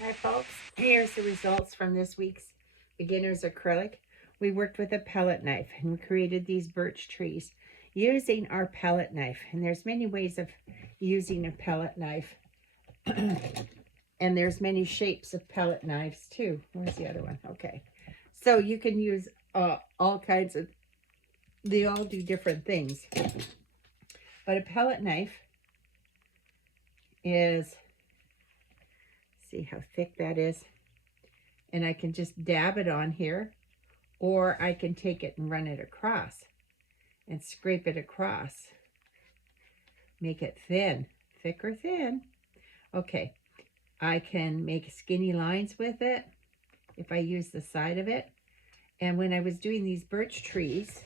Hi folks, here's the results from this week's beginner's acrylic. We worked with a palette knife and we created these birch trees using our palette knife. And there's many ways of using a palette knife. And there's many shapes of palette knives too. Where's the other one? Okay. So you can use all kinds of, they all do different things. But a palette knife is, see how thick that is? And I can just dab it on here, or I can take it and run it across and scrape it across. Make it thin, thick or thin. Okay, I can make skinny lines with it if I use the side of it. And when I was doing these birch trees,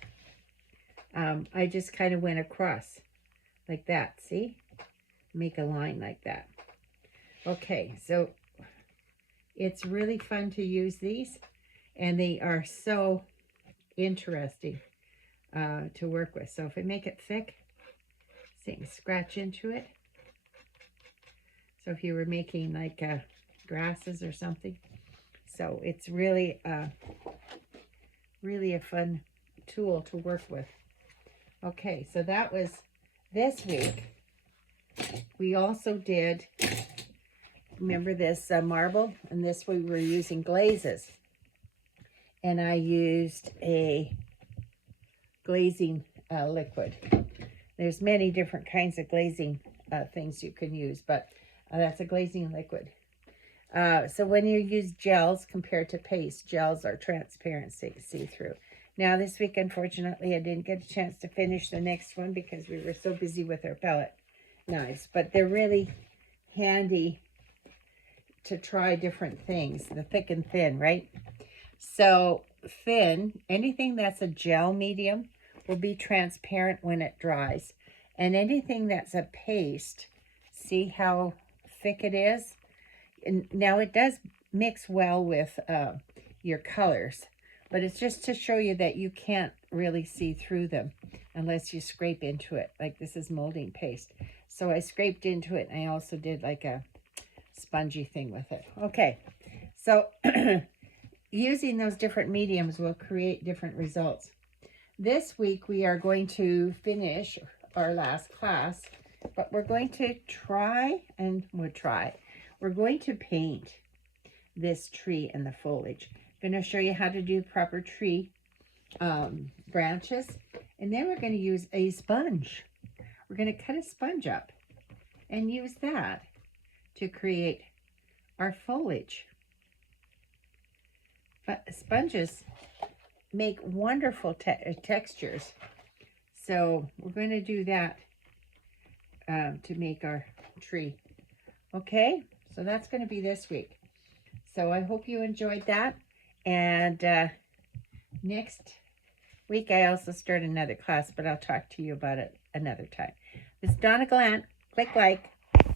I just kind of went across like that, see? Make a line like that. Okay, so it's really fun to use these, and they are so interesting to work with. So if I make it thick, see, scratch into it. So if you were making like grasses or something. So it's really, really a fun tool to work with. Okay, so that was this week. We also did, remember this marble, and this we were using glazes. And I used a glazing liquid. There's many different kinds of glazing things you can use, but that's a glazing liquid. So when you use gels compared to paste, gels are transparent, see-through. Now this week, unfortunately, I didn't get a chance to finish the next one because we were so busy with our palette knives, but they're really handy to try different things, the thick and thin, right? So thin, anything that's a gel medium will be transparent when it dries. And anything that's a paste, see how thick it is? And now it does mix well with your colors, but it's just to show you that you can't really see through them unless you scrape into it. Like this is molding paste. So I scraped into it, and I also did like a spongy thing with it. Okay, so using those different mediums will create different results. This week we are going to finish our last class, but we're going to we're going to paint this tree and the foliage. I'm going to show you how to do proper tree branches, and then we're going to use a sponge. We're going to cut a sponge up and use that to create our foliage. But sponges make wonderful textures. So we're going to do that to make our tree. Okay, so that's going to be this week. So I hope you enjoyed that. And next week I also start another class, but I'll talk to you about it another time. This is Donna Glant. Click like.